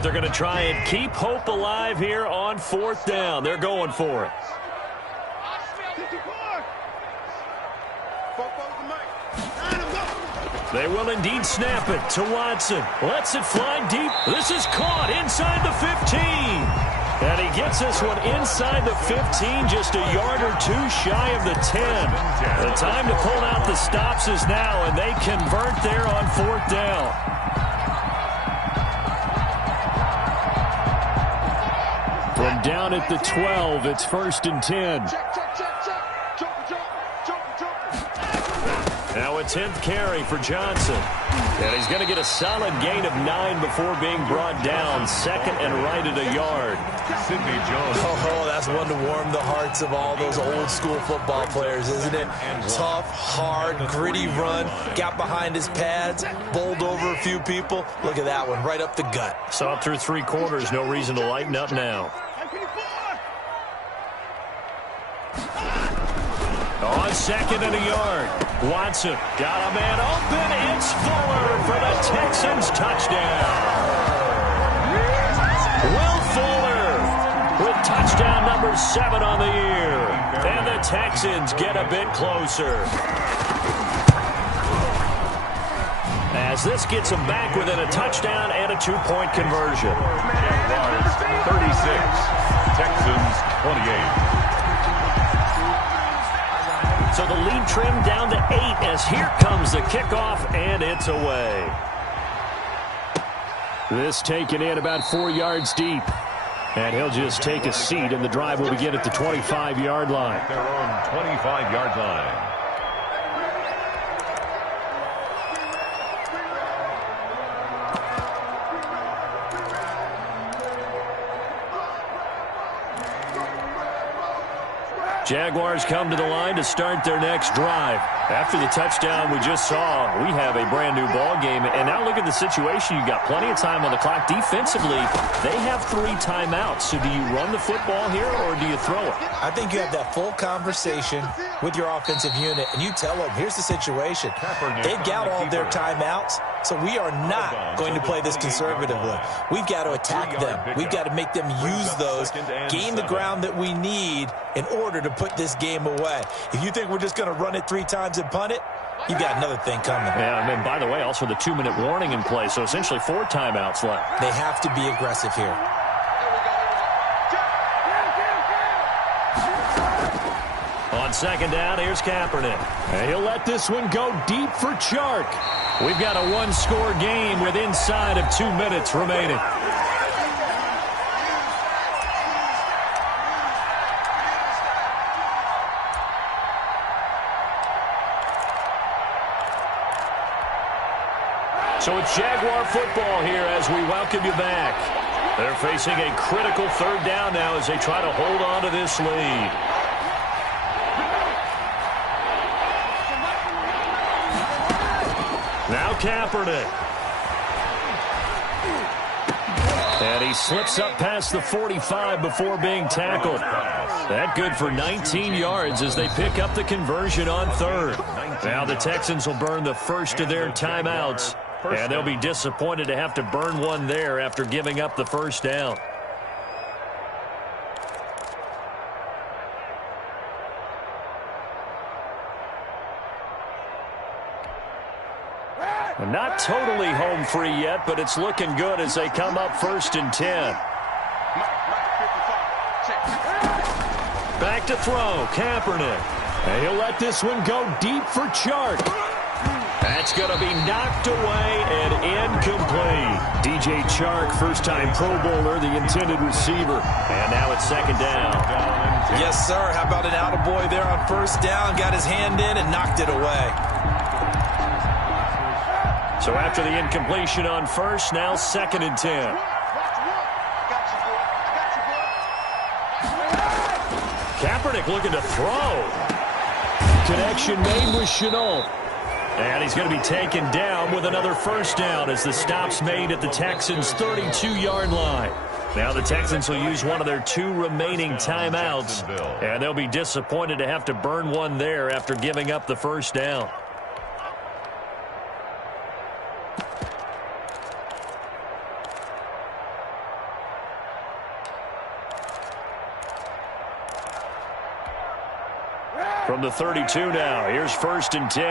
They're going to try and keep hope alive here on 4th down. They're going for it. They will indeed snap it to Watson. Lets it fly deep. This is caught inside the 15. And he gets this one inside the 15, just a yard or 2 shy of the 10. The time to pull out the stops is now, and they convert there on 4th down. From down at the 12, it's 1st and 10. Now a 10th carry for Johnson. And he's going to get a solid gain of 9 before being brought down. 2nd and right at a yard. Sidney Jones. Oh, that's one to warm the hearts of all those old school football players, isn't it? Tough, hard, gritty run. Got behind his pads, bowled over a few people. Look at that one, right up the gut. Saw it through 3 quarters. No reason to lighten up now. On 2nd and a yard. Watson got a man open. It's Fuller for the Texans touchdown. Will Fuller with touchdown number 7 on the year. And the Texans get a bit closer. As this gets them back within a touchdown and a 2-point conversion. Jaguars 36, Texans 28. So the lead trimmed down to 8 as here comes the kickoff, and it's away. This taken in about 4 yards deep. And he'll just take a seat, and the drive will begin at the 25-yard line. Their own 25-yard line. Jaguars come to the line to start their next drive. After the touchdown we just saw, we have a brand new ball game. And now look at the situation. You've got plenty of time on the clock. Defensively, they have 3 timeouts. So do you run the football here or do you throw it? I think you have that full conversation with your offensive unit, and you tell them, here's the situation. They've got all their timeouts, so we are not going to play this conservatively. We've got to attack them. We've got to make them use those, gain the ground that we need in order to put this game away. If you think we're just going to run it 3 times and punt it, you got another thing coming. Yeah, and by the way, also the 2-minute warning in play, so essentially 4 timeouts left. They have to be aggressive here. On 2nd down, here's Kaepernick. And he'll let this one go deep for Chark. We've got a 1-score game with inside of 2 minutes remaining. So it's Jaguar football here as we welcome you back. They're facing a critical 3rd down now as they try to hold on to this lead. Now Kaepernick. And he slips up past the 45 before being tackled. That good for 19 yards as they pick up the conversion on 3rd. Now the Texans will burn the first of their timeouts And they'll be disappointed to have to burn one there after giving up the first down. Not totally home free yet, but it's looking good as they come up 1st and 10. Back to throw, Kaepernick. And he'll let this one go deep for Chark. That's going to be knocked away and incomplete. DJ Chark, first-time Pro Bowler, the intended receiver. And now it's 2nd down. Yes, sir. How about an attaboy there on 1st down? Got his hand in and knocked it away. So after the incompletion on 1st, now 2nd and 10. Kaepernick looking to throw. Connection made with Chenault. And he's going to be taken down with another 1st down as the stop's made at the Texans' 32-yard line. Now the Texans will use one of their 2 remaining timeouts. And they'll be disappointed to have to burn one there after giving up the 1st down. From the 32 now, here's 1st and 10.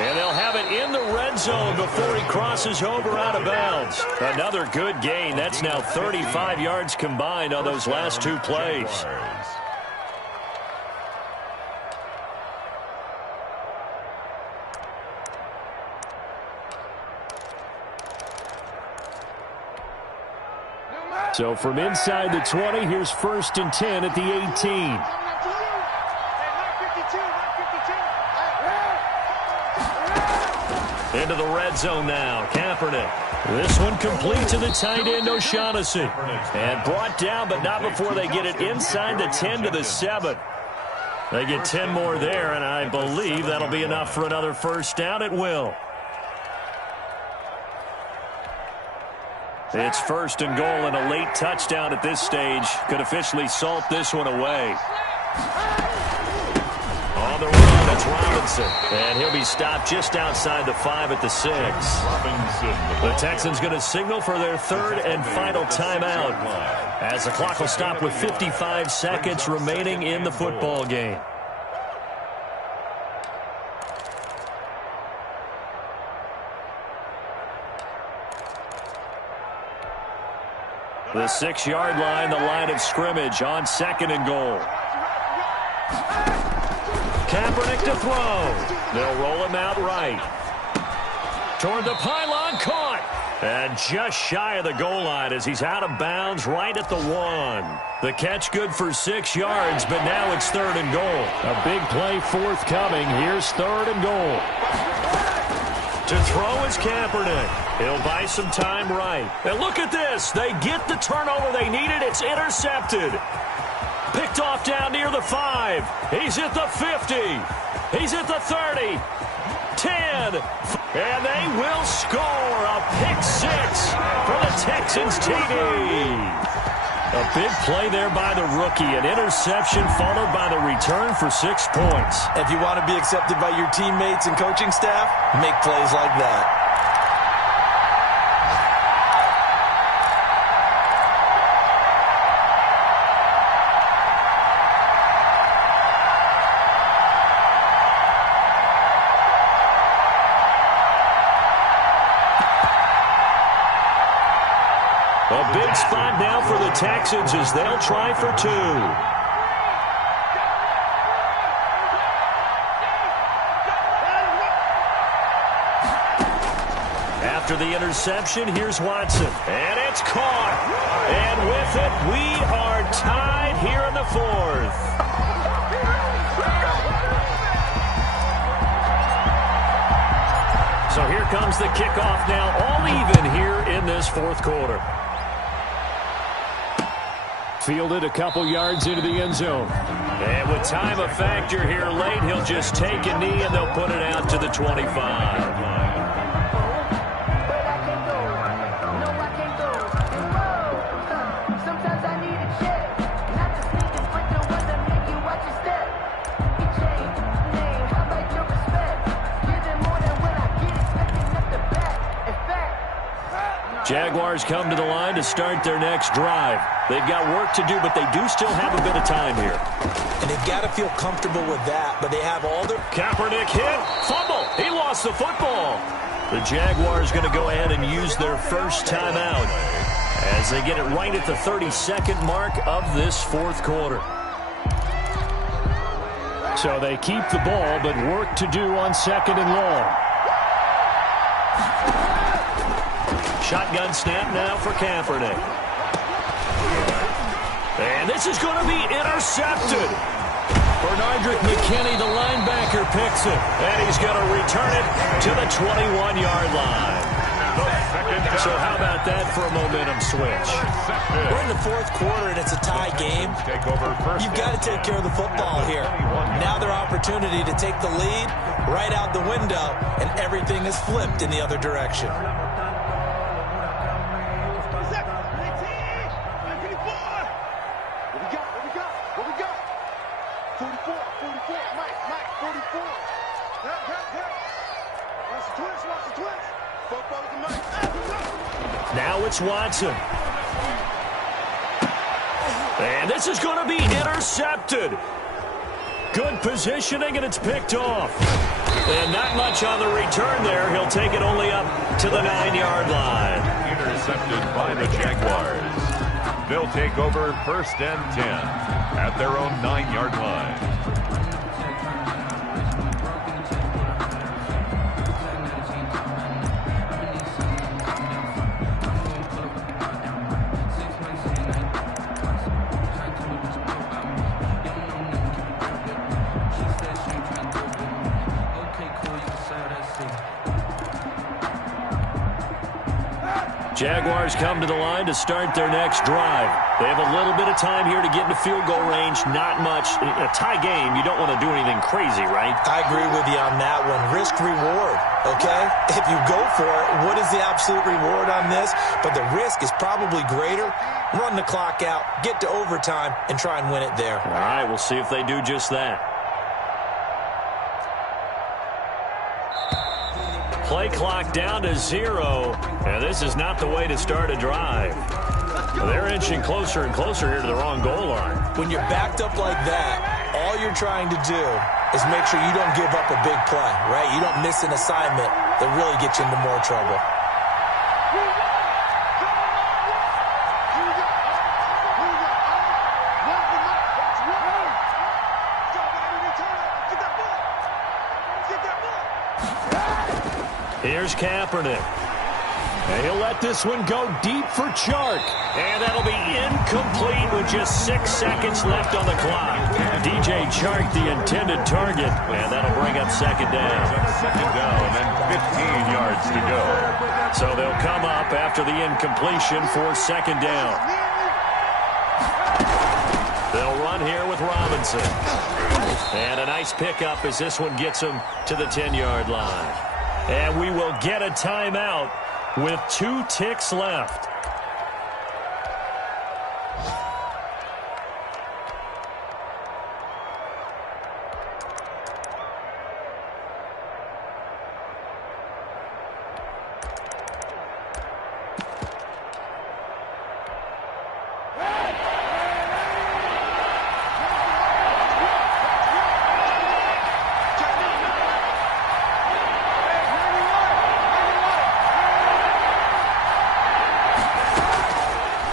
And they'll have it in the red zone before he crosses over out of bounds. Another good gain. That's now 35 yards combined on those last 2 plays. So from inside the 20, here's 1st and 10 at the 18. Into the red zone now, Kaepernick. This one complete to the tight end, O'Shaughnessy. And brought down, but not before they get it inside the 10 to the 7. They get 10 more there, and I believe that'll be enough for another 1st down. It will. It's 1st and goal, and a late touchdown at this stage could officially salt this one away. On the run, that's Robinson. And he'll be stopped just outside the 5 at the 6. The Texans going to signal for their 3rd and final timeout as the clock will stop with 55 seconds remaining in the football game. The 6-yard line, the line of scrimmage on 2nd and goal. Kaepernick to throw. They'll roll him out right. Toward the pylon, caught. And just shy of the goal line as he's out of bounds right at the 1. The catch good for 6 yards, but now it's 3rd and goal. A big play forthcoming. Here's 3rd and goal. To throw is Kaepernick. He'll buy some time right. And look at this. They get the turnover they needed. It's intercepted. Picked off down near the 5. He's at the 50. He's at the 30. 10. And they will score a pick 6 for the Texans TD. A big play there by the rookie. An interception followed by the return for 6 points. If you want to be accepted by your teammates and coaching staff, make plays like that. A big spot now for the Texans as they'll try for 2. After the interception, here's Watson. And it's caught. And with it, we are tied here in the 4th. So here comes the kickoff now, all even here in this 4th quarter. Fielded a couple yards into the end zone. And with time a factor here late, he'll just take a knee and they'll put it out to the 25. Jaguars come to the line to start their next drive. They've got work to do, but they do still have a bit of time here. And they've got to feel comfortable with that, but they have all their... Kaepernick hit. Fumble. He lost the football. The Jaguars going to go ahead and use their first timeout as they get it right at the 32nd mark of this fourth quarter. So they keep the ball, but work to do on 2nd and long. Shotgun snap now for Kaepernick. And this is going to be intercepted. Bernardrick McKinney, the linebacker, picks it. And he's going to return it to the 21-yard line. So how about that for a momentum switch? We're in the fourth quarter, and it's a tie game. You've got to take care of the football here. Now their opportunity to take the lead right out the window, and everything is flipped in the other direction. Now it's Watson. And this is going to be intercepted. Good positioning, and it's picked off. And not much on the return there. He'll take it only up to the 9-yard line. Intercepted by the Jaguars. They'll take over 1st and 10 at their own 9-yard line. Jaguars come to the line to start their next drive. They have a little bit of time here to get into field goal range. Not much. In a tie game, you don't want to do anything crazy, right? I agree with you on that one. Risk reward, okay? If you go for it, what is the absolute reward on this? But the risk is probably greater. Run the clock out, get to overtime, and try and win it there. All right, we'll see if they do just that. Play clock down to 0, and this is not the way to start a drive. They're inching closer and closer here to the wrong goal line. When you're backed up like that, all you're trying to do is make sure you don't give up a big play, right? You don't miss an assignment that really gets you into more trouble. Here's Kaepernick. And he'll let this one go deep for Chark. And that'll be incomplete with just 6 seconds left on the clock. DJ Chark, the intended target. And that'll bring up 2nd down. 2nd down and 15 yards to go. So they'll come up after the incompletion for 2nd down. They'll run here with Robinson. And a nice pickup as this one gets them to the 10-yard line. And we will get a timeout with 2 ticks left.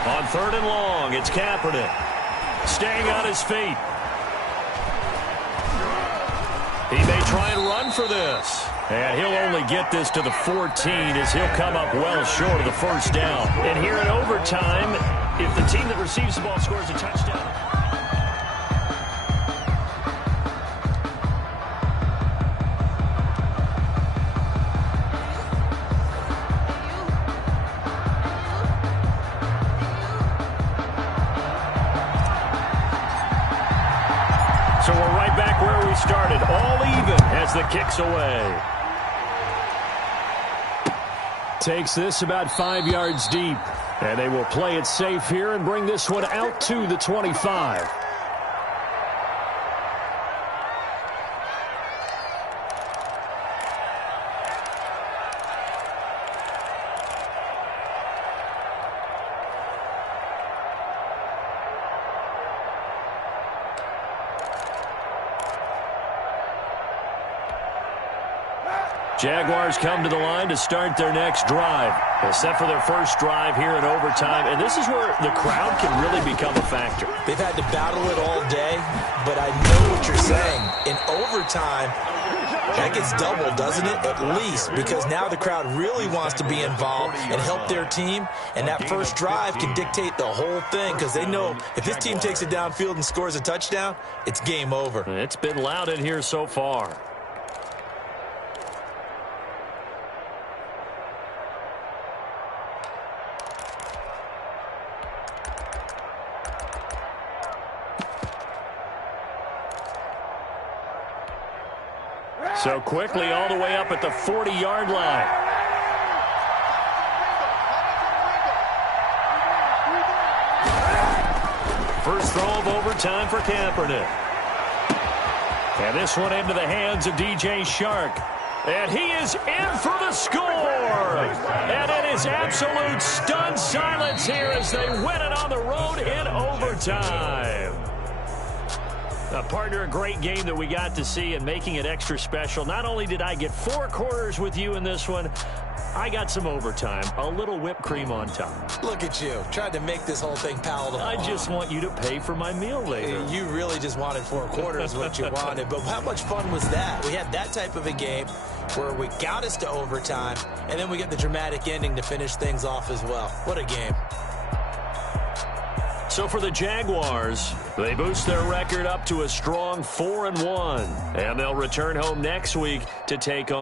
On 3rd and long, it's Kaepernick. Staying on his feet. He may try and run for this. And he'll only get this to the 14 as he'll come up well short of the 1st down. And here in overtime, if the team that receives the ball scores a touchdown. So we're right back where we started, all even as the kick's away. Takes this about 5 yards deep, and they will play it safe here and bring this one out to the 25. Jaguars come to the line to start their next drive. They're set for their first drive here in overtime, and this is where the crowd can really become a factor. They've had to battle it all day, but I know what you're saying. In overtime, that gets doubled, doesn't it? At least, because now the crowd really wants to be involved and help their team, and that first drive can dictate the whole thing because they know if this team takes it downfield and scores a touchdown, it's game over. It's been loud in here so far. So quickly all the way up at the 40-yard line. First throw of overtime for Kaepernick. And this one into the hands of DJ Shark. And he is in for the score. And it is absolute stunned silence here as they win it on the road in overtime. Partner, a great game that we got to see and making it extra special. Not only did I get 4 quarters with you in this one, I got some overtime, a little whipped cream on top. Look at you, tried to make this whole thing palatable. I just want you to pay for my meal later. You really just wanted 4 quarters, what you wanted. But how much fun was that? We had that type of a game where we got us to overtime, and then we get the dramatic ending to finish things off as well. What a game. So for the Jaguars, they boost their record up to a strong 4-1. And they'll return home next week to take on